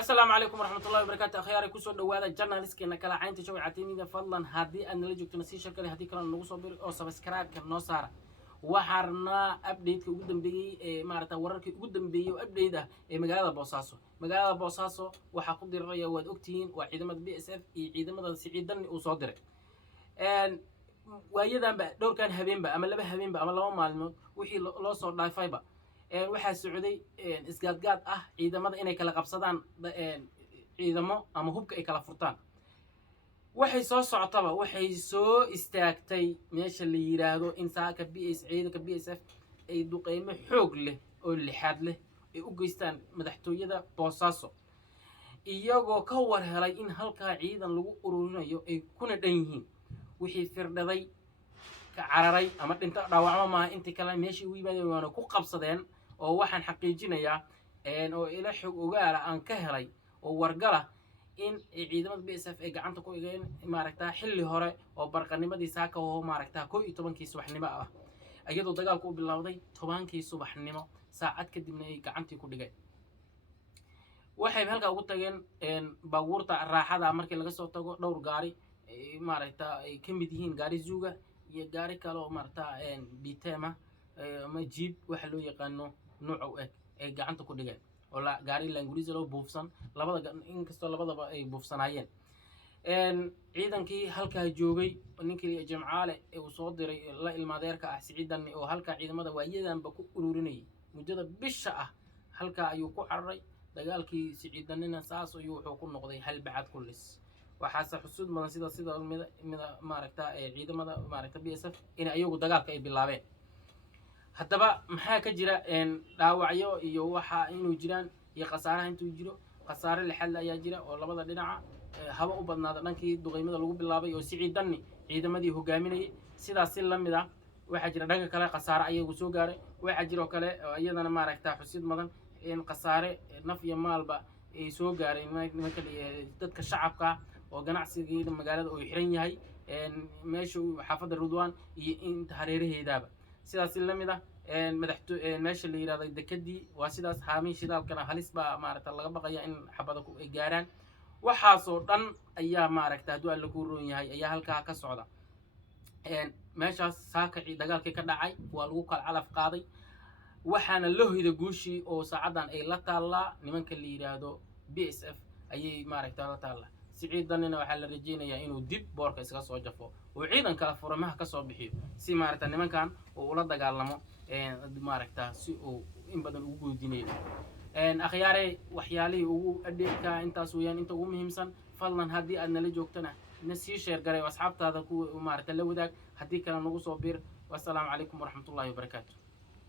السلام عليكم ورحمة الله وبركاته. أخياري كسر دوّادة جرناليست كنا كلا عين تشوي عتيمي فضلاً هذه أنا اللي جبت نسي شركة هذه كنا نقص أو سبسكرايب كنا صار وحرنا أبديت قدام بي مارتا ورك قدام بي وأبديت ده مجال بوساسو وحقود الرأي والأكتين وعندما بي إس إف عندما سعيدني وصادر and وأيضاً دور كان هبين بقى أما لا هبين بقى أما لا معلومات وحي لا صار لاي فايبر waxaa socday isgaadgaad ah ciidamada inay kala qabsadaan ciidamo ama hubka ay kala furtaan waxay soo socotaba waxay soo istaagtay meesha la yiraahdo in saaka ciidanka BSF ay duqeymo xoog leh oo lixaad leh ay u geystaan madaxtooyada Boosaaso iyagoo ka war helay in halka ciidan lagu ururinayo ay kuna dhan yihiin wixii firdhaday ka cararay ama dhinta dhaawacmo ma intii kale meeshii u yimaadeen waana ku qabsadeen oo waxaan xaqiijinayaa oo ila xog ogaal aan ka helay oo wargala in ciidamada BSF ay gacanta ku igeen maaragtaa xilli hore oo barqanimadii saaka oo maaragtaa 11kii subaxnimo ah iyadoo dagaalku u bilowday 10kii subaxnimo saacad kadibna ay gacantii ku dhigeen waxay halka ugu tageen baabuurta raaxada markii laga soo tago dhowr gaari maaragtaa ay ka mid yihiin gaari zuuga iyo gaari kale oo maaragtaa bitema ama jeep waxa loo yaqaano nooc ay gacanta ku dhigeen oo la gaari Languuriza loo buufsan labada inkastoo labadaba ay buufsanaayeen ciidankii halka joogay ninkii Jimcaale ee uu soo diray la ilmaadeerka ah Siciidan oo halka ciidamada waayadanba ku ururinayay muddada bisha ah halka ayuu ku cararay dagaalkii Siciidanina saas ayuu wuxuu ku noqday hal bacad kullis waxaase xusud mudan sida maaragtaa ciidamada maaragtaa BSF in ayagu dagaalka ay bilaabeen haddaba maxaa ka jira dhaawacyo iyo waxa inuu jiraan iyo khasaaraha intuu jiro khasaare lixaad ayaa jira oo labada dhinaca haba u badnaada dhankii duqeymada lagu bilaabay oo Siciidanni ciidamadii hogaaminayay sidaas si lamid ah waxa jira dhanka kale khasaare ayagu soo gaaray waxa jiro kale iyadana maaragtaa xusid mudan in khasaare naf iyo maalba ay soo gaareen nimanka dadka shacabka oo ganacsiga magaalada oo xiran yahay meesha xaafada Rudwan iyo inta hareeraheedaba sidaas lamid ah meesha la yiraahdo dekadii waa sidaas haamiin shidaalkana halis baa maaragtaa laga baqaya in xabada ku gaaraan waxaasoo dhan ayaa maaragtaa haduu alla ku roon yahay ayaa halka ka socda meeshaas saaka dagaalkii ka dhacay waa lagu kala calaf qaaday waxaana la hoyda guushii oo saacadan ay la taala nimanka la yiraahdo BSF ayay maaragtaa la taala Siciidanina waxa la rajeynayaa inuu dib boorka iska soo jafo oo ciidanka furamaha ka soo bixiyo si maaragtaa nimankan oo ula dagaalamo maaragtaa si uu in badan ugu guudinay akhyaare waxyaalihii ugu adeegka intaas weeyaan inta ugu muhiimsan fadlan haddii aad nala joogtana na sii share garay asxaabtaada ku maaragtaa la wadaag haddii kale nagu soo bir wassalaamu calaykum waraxmatullaahi wabarakaatuh